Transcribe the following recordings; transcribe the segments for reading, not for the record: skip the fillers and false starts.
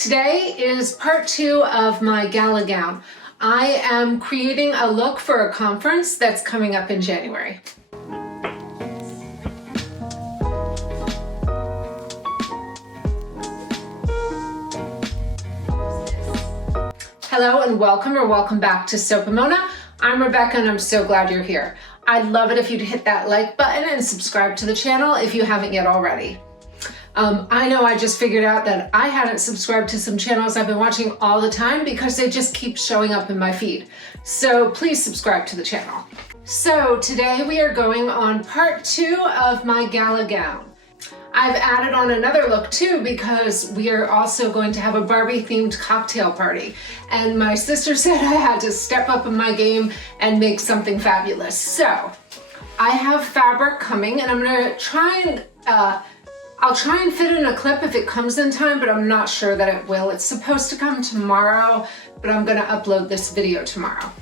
Today is part 2 of my gala gown. I am creating a look for a conference that's coming up in January. Hello and welcome back to Sew Pomona. I'm Rebecca and I'm so glad you're here. I'd love it if you'd hit that like button and subscribe to the channel if you haven't yet already. I know I just figured out that I hadn't subscribed to some channels I've been watching all the time because they just keep showing up in my feed. So please subscribe to the channel. So today we are going on part 2 of my gala gown. I've added on another look too because we are also going to have a Barbie themed cocktail party. And my sister said I had to step up in my game and make something fabulous. So I have fabric coming and I'm gonna try and I'll try and fit in a clip if it comes in time, but I'm not sure that it will. It's supposed to come tomorrow, but I'm gonna upload this video tomorrow.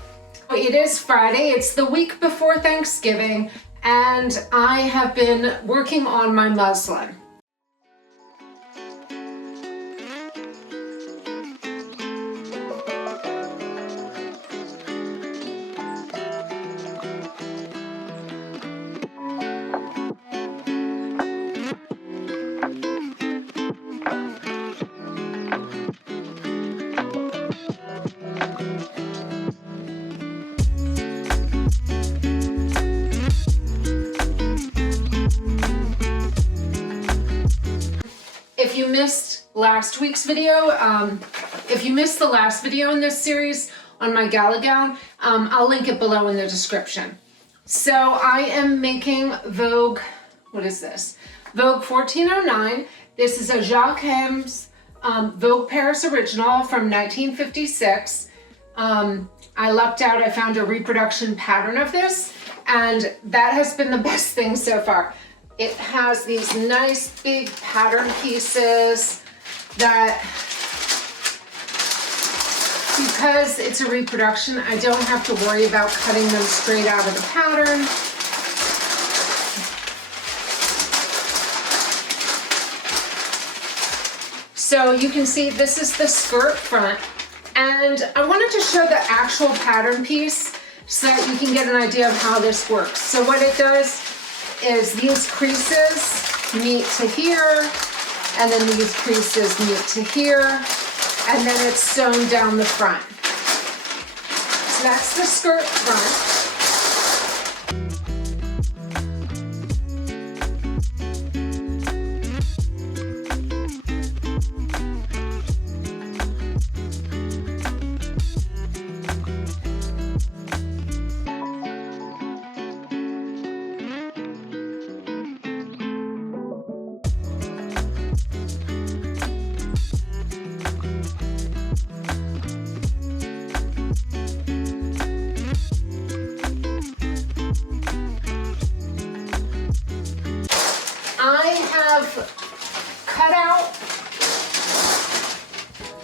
It is Friday, it's the week before Thanksgiving, and I have been working on my muslin. If you missed last week's video, if you missed the last video in this series on my gala gown, I'll link it below in the description. So I am making Vogue, what is this? Vogue 1409. This is a Jacques Vogue Paris original from 1956. I lucked out, I found a reproduction pattern of this, and that has been the best thing so far. It has these nice big pattern pieces that, because it's a reproduction, I don't have to worry about cutting them straight out of the pattern. So you can see this is the skirt front, and I wanted to show the actual pattern piece so that you can get an idea of how this works. So what it does is these creases meet to here, and then these creases meet to here, and then it's sewn down the front. So that's the skirt front. Cut out,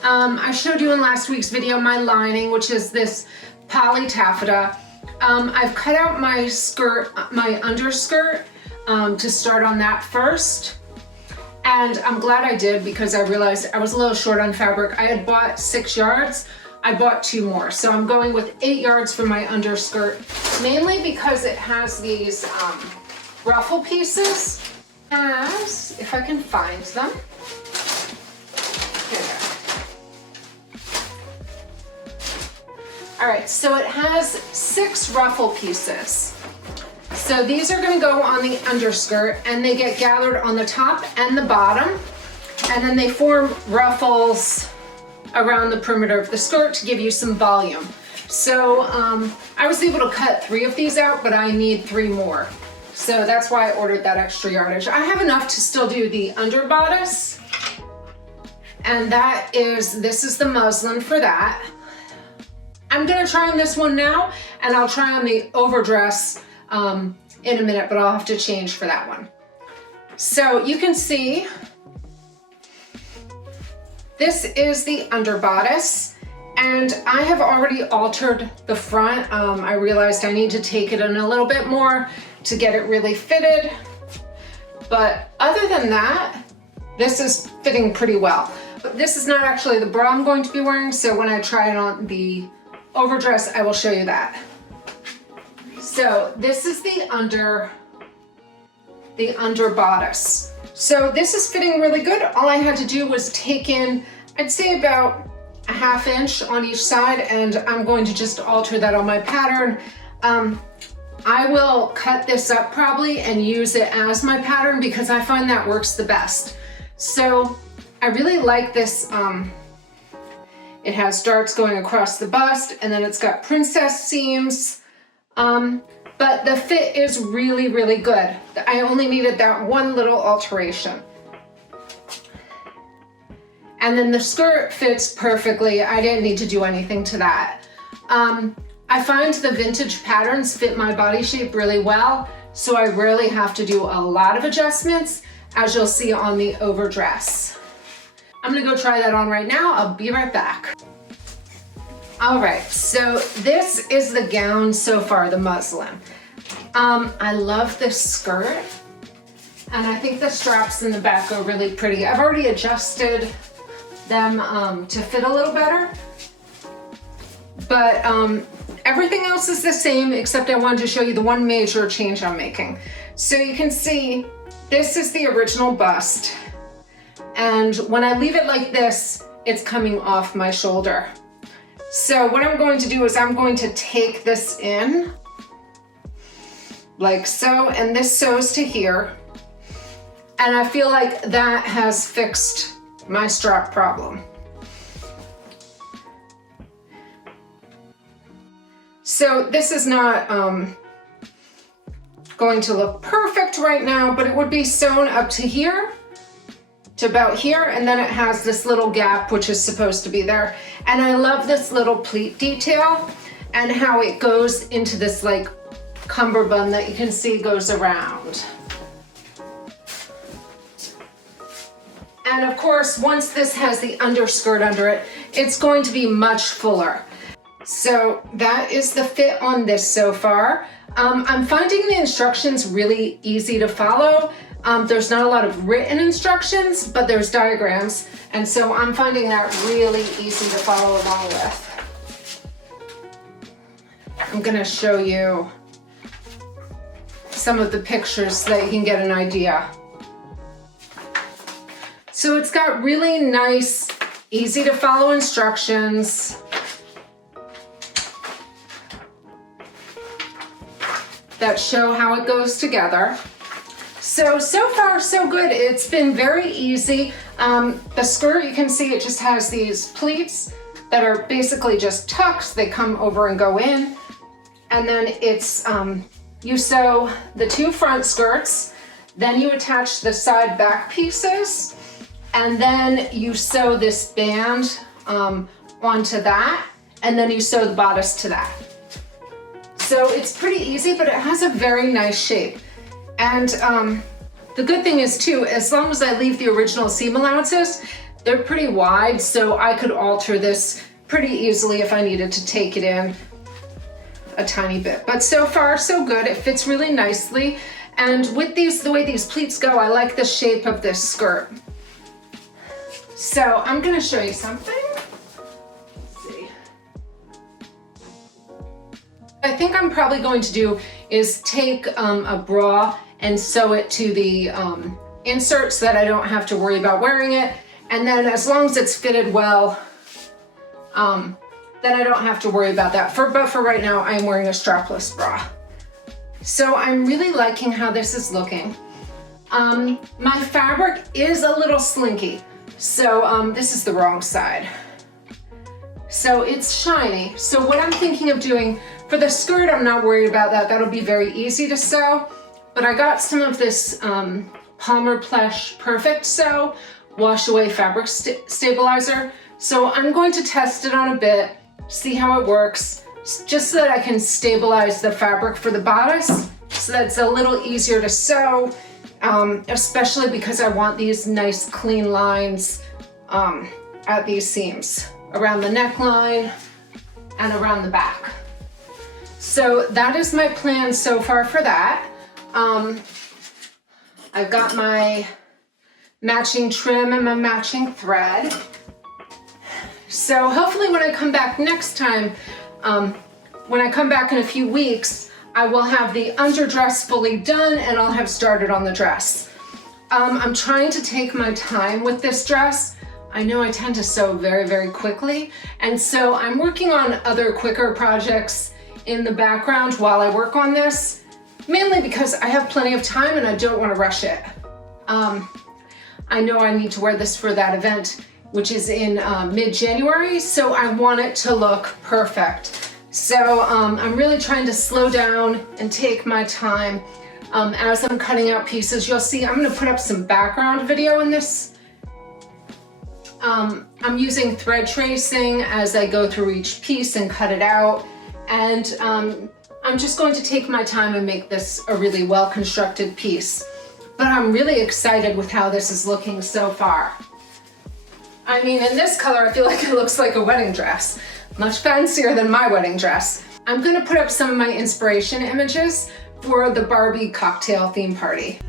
I showed you in last week's video my lining, which is this poly taffeta. I've cut out my skirt, my underskirt, to start on that first. And I'm glad I did because I realized I was a little short on fabric. I had bought 6 yards, I bought 2 more. So I'm going with 8 yards for my underskirt, mainly because it has these ruffle pieces. As, if I can find them. Here we go. All right, so it has 6 ruffle pieces. So these are going to go on the underskirt, and they get gathered on the top and the bottom, and then they form ruffles around the perimeter of the skirt to give you some volume. So I was able to cut 3 of these out, but I need 3 more. So that's why I ordered that extra yardage. I have enough to still do the under bodice. And this is the muslin for that. I'm gonna try on this one now, and I'll try on the overdress in a minute, but I'll have to change for that one. So you can see, this is the under bodice. And I have already altered the front. I realized I need to take it in a little bit more to get it really fitted. But other than that, this is fitting pretty well. This is not actually the bra I'm going to be wearing, so when I try it on the overdress, I will show you that. So this is the under bodice. So this is fitting really good. All I had to do was take in, I'd say about a ½ inch on each side, and I'm going to just alter that on my pattern. I will cut this up probably and use it as my pattern because I find that works the best. So I really like this. It has darts going across the bust, and then it's got princess seams. But the fit is really, really good. I only needed that one little alteration. And then the skirt fits perfectly. I didn't need to do anything to that. I find the vintage patterns fit my body shape really well, so I rarely have to do a lot of adjustments, as you'll see on the overdress. I'm gonna go try that on right now. I'll be right back. All right, so this is the gown so far, the muslin. I love this skirt, and I think the straps in the back are really pretty. I've already adjusted them to fit a little better, but everything else is the same, except I wanted to show you the one major change I'm making. So you can see this is the original bust, and when I leave it like this, it's coming off my shoulder. So what I'm going to do is I'm going to take this in like so, and this sews to here. And I feel like that has fixed my strap problem. So this is not going to look perfect right now, but it would be sewn up to here, to about here, and then it has this little gap which is supposed to be there. And I love this little pleat detail and how it goes into this like cummerbund that you can see goes around. And of course, once this has the underskirt under it, it's going to be much fuller. So that is the fit on this so far. I'm finding the instructions really easy to follow. There's not a lot of written instructions, but there's diagrams. And so I'm finding that really easy to follow along with. I'm gonna show you some of the pictures so that you can get an idea. So it's got really nice, easy to follow instructions that show how it goes together. So far so good. It's been very easy. The skirt, you can see it just has these pleats that are basically just tucks. They come over and go in. And then it's, you sew the two front skirts, then you attach the side back pieces, and then you sew this band onto that, and then you sew the bodice to that. So it's pretty easy, but it has a very nice shape. And the good thing is too, as long as I leave the original seam allowances, they're pretty wide, so I could alter this pretty easily if I needed to take it in a tiny bit. But so far so good. It fits really nicely. And with these, the way these pleats go, I like the shape of this skirt. So I'm gonna show you something. Let's see. I think I'm probably going to do is take a bra and sew it to the insert so that I don't have to worry about wearing it. And then as long as it's fitted well, then I don't have to worry about that. But for right now, I'm wearing a strapless bra. So I'm really liking how this is looking. My fabric is a little slinky. So this is the wrong side. So it's shiny. So what I'm thinking of doing for the skirt, I'm not worried about that. That'll be very easy to sew. But I got some of this Palmer Plesh Perfect Sew Wash Away Fabric Stabilizer. So I'm going to test it on a bit, see how it works, just so that I can stabilize the fabric for the bodice, so that it's a little easier to sew, especially because I want these nice clean lines at these seams, around the neckline and around the back. So that is my plan so far for that. I've got my matching trim and my matching thread. So hopefully when I come back next time, when I come back in a few weeks, I will have the underdress fully done and I'll have started on the dress. I'm trying to take my time with this dress. I know I tend to sew very, very quickly. And so I'm working on other quicker projects in the background while I work on this, mainly because I have plenty of time and I don't want to rush it. I know I need to wear this for that event, which is in mid-January, so I want it to look perfect. So I'm really trying to slow down and take my time as I'm cutting out pieces. You'll see I'm going to put up some background video in this. I'm using thread tracing as I go through each piece and cut it out. And I'm just going to take my time and make this a really well-constructed piece. But I'm really excited with how this is looking so far. I mean, in this color, I feel like it looks like a wedding dress. Much fancier than my wedding dress. I'm gonna put up some of my inspiration images for the Barbie cocktail theme party.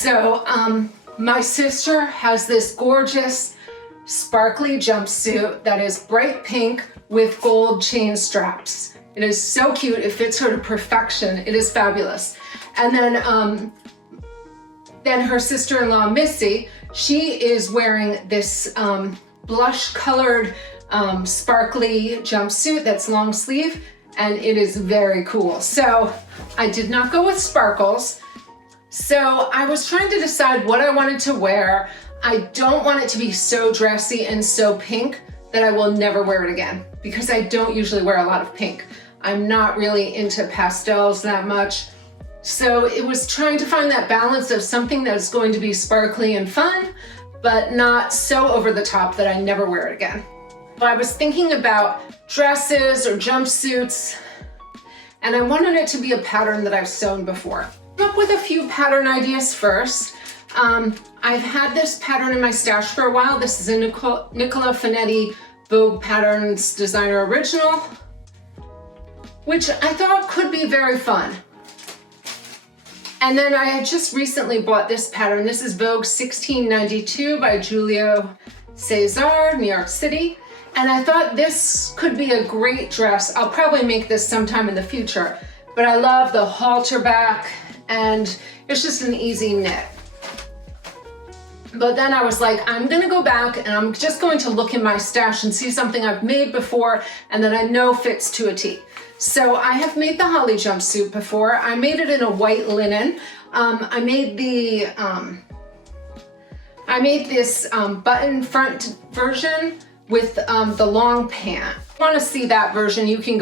So my sister has this gorgeous sparkly jumpsuit that is bright pink with gold chain straps. It is so cute. It fits her to perfection. It is fabulous. And then her sister-in-law, Missy, she is wearing this blush colored sparkly jumpsuit that's long sleeve, and it is very cool. So I did not go with sparkles. So I was trying to decide what I wanted to wear. I don't want it to be so dressy and so pink that I will never wear it again, because I don't usually wear a lot of pink. I'm not really into pastels that much. So it was trying to find that balance of something that's going to be sparkly and fun, but not so over the top that I never wear it again. I was thinking about dresses or jumpsuits, and I wanted it to be a pattern that I've sewn before. Up with a few pattern ideas first. I've had this pattern in my stash for a while. This is a Nicola Finetti Vogue Patterns Designer Original, which I thought could be very fun. And then I had just recently bought this pattern. This is Vogue 1692 by Julio Cesar, New York City. And I thought this could be a great dress. I'll probably make this sometime in the future, but I love the halter back and it's just an easy knit. But then I was like, I'm gonna go back and I'm just going to look in my stash and see something I've made before and that I know fits to a T. So I have made the Holly jumpsuit before. I made it in a white linen. I made this button front version with the long pant. If you want to see that version, you can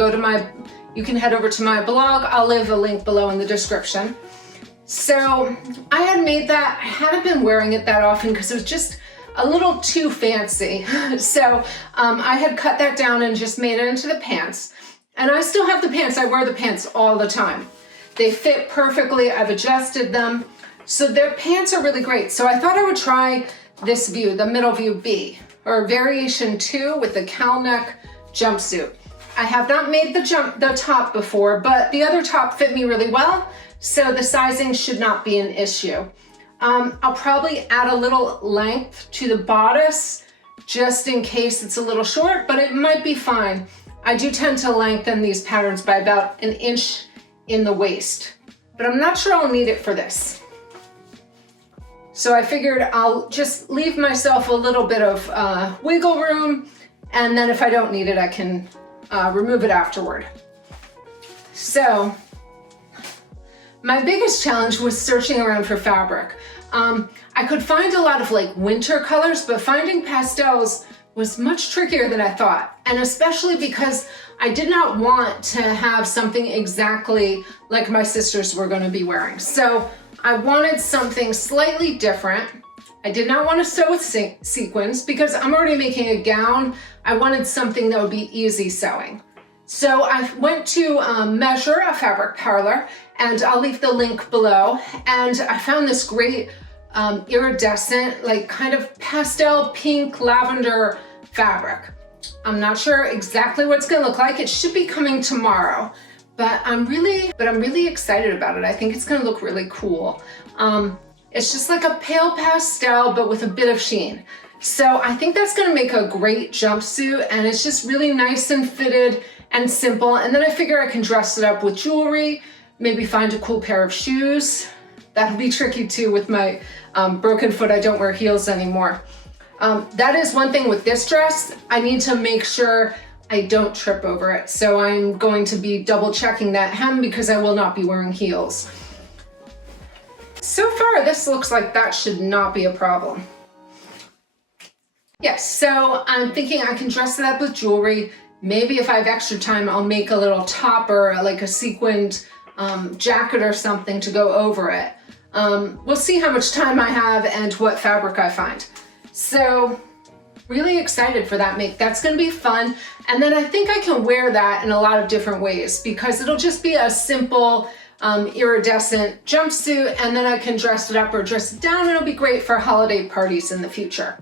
head over to my blog. I'll leave a link below in the description. So I had made that. I hadn't been wearing it that often because it was just a little too fancy. So I had cut that down and just made it into the pants. And I still have the pants. I wear the pants all the time. They fit perfectly. I've adjusted them. So their pants are really great. So I thought I would try this view, the middle view B, or variation 2 with the cowl neck jumpsuit. I have not made the top before, but the other top fit me really well. So the sizing should not be an issue. I'll probably add a little length to the bodice just in case it's a little short, but it might be fine. I do tend to lengthen these patterns by about 1 inch in the waist, but I'm not sure I'll need it for this. So I figured I'll just leave myself a little bit of wiggle room, and then if I don't need it, I can remove it afterward. So my biggest challenge was searching around for fabric. I could find a lot of like winter colors, but finding pastels was much trickier than I thought. And especially because I did not want to have something exactly like my sisters were going to be wearing. So I wanted something slightly different. I did not want to sew with sequins because I'm already making a gown. I wanted something that would be easy sewing. So I went to Measure, a fabric parlor, and I'll leave the link below. And I found this great iridescent, like kind of pastel pink lavender fabric. I'm not sure exactly what it's gonna look like. It should be coming tomorrow, but I'm really excited about it. I think it's gonna look really cool. It's just like a pale pastel, but with a bit of sheen. So I think that's gonna make a great jumpsuit, and it's just really nice and fitted and simple. And then I figure I can dress it up with jewelry, maybe find a cool pair of shoes. That'll be tricky too with my broken foot. I don't wear heels anymore. That is one thing with this dress. I need to make sure I don't trip over it. So I'm going to be double checking that hem because I will not be wearing heels. So far, this looks like that should not be a problem. Yes, so I'm thinking I can dress it up with jewelry. Maybe if I have extra time, I'll make a little top or like a sequined jacket or something to go over it. We'll see how much time I have and what fabric I find. So really excited for that make. That's gonna be fun. And then I think I can wear that in a lot of different ways because it'll just be a simple iridescent jumpsuit, and then I can dress it up or dress it down. It'll be great for holiday parties in the future.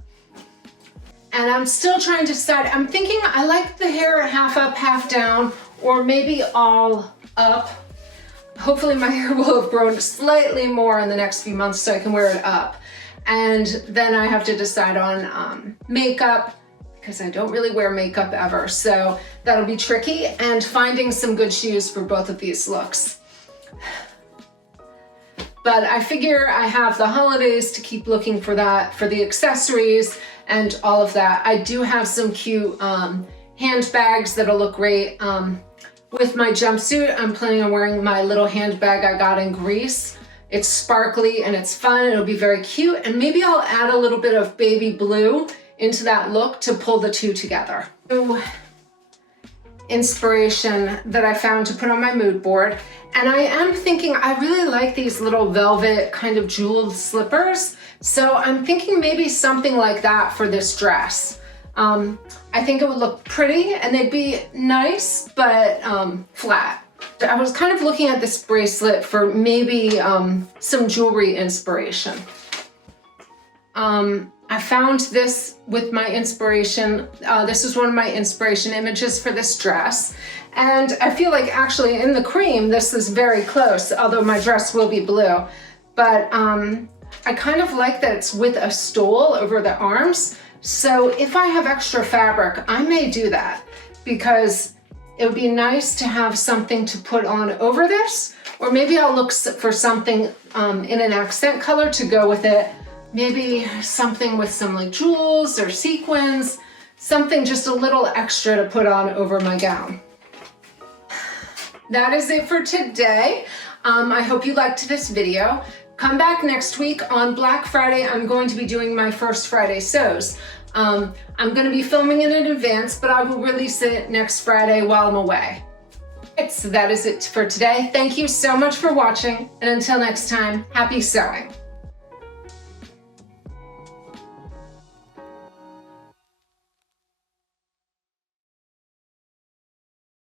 And I'm still trying to decide. I'm thinking I like the hair half up, half down, or maybe all up. Hopefully my hair will have grown slightly more in the next few months so I can wear it up. And then I have to decide on makeup because I don't really wear makeup ever. So that'll be tricky, and finding some good shoes for both of these looks. But I figure I have the holidays to keep looking for that, for the accessories and all of that. I do have some cute handbags that'll look great. With my jumpsuit, I'm planning on wearing my little handbag I got in Greece. It's sparkly and it's fun. It'll be very cute. And maybe I'll add a little bit of baby blue into that look to pull the two together. So, inspiration that I found to put on my mood board. And I am thinking I really like these little velvet kind of jeweled slippers. So I'm thinking maybe something like that for this dress. I think it would look pretty and they'd be nice, but flat. I was kind of looking at this bracelet for maybe some jewelry inspiration. I found this with my inspiration. This is one of my inspiration images for this dress. And I feel like actually in the cream, this is very close, although my dress will be blue. But I kind of like that it's with a stole over the arms. So if I have extra fabric, I may do that because it would be nice to have something to put on over this, or maybe I'll look for something in an accent color to go with it. Maybe something with some like jewels or sequins, something just a little extra to put on over my gown. That is it for today. I hope you liked this video. Come back next week on Black Friday. I'm going to be doing my first Friday sews. I'm going to be filming it in advance, but I will release it next Friday while I'm away. So that is it for today. Thank you so much for watching, and until next time, happy sewing.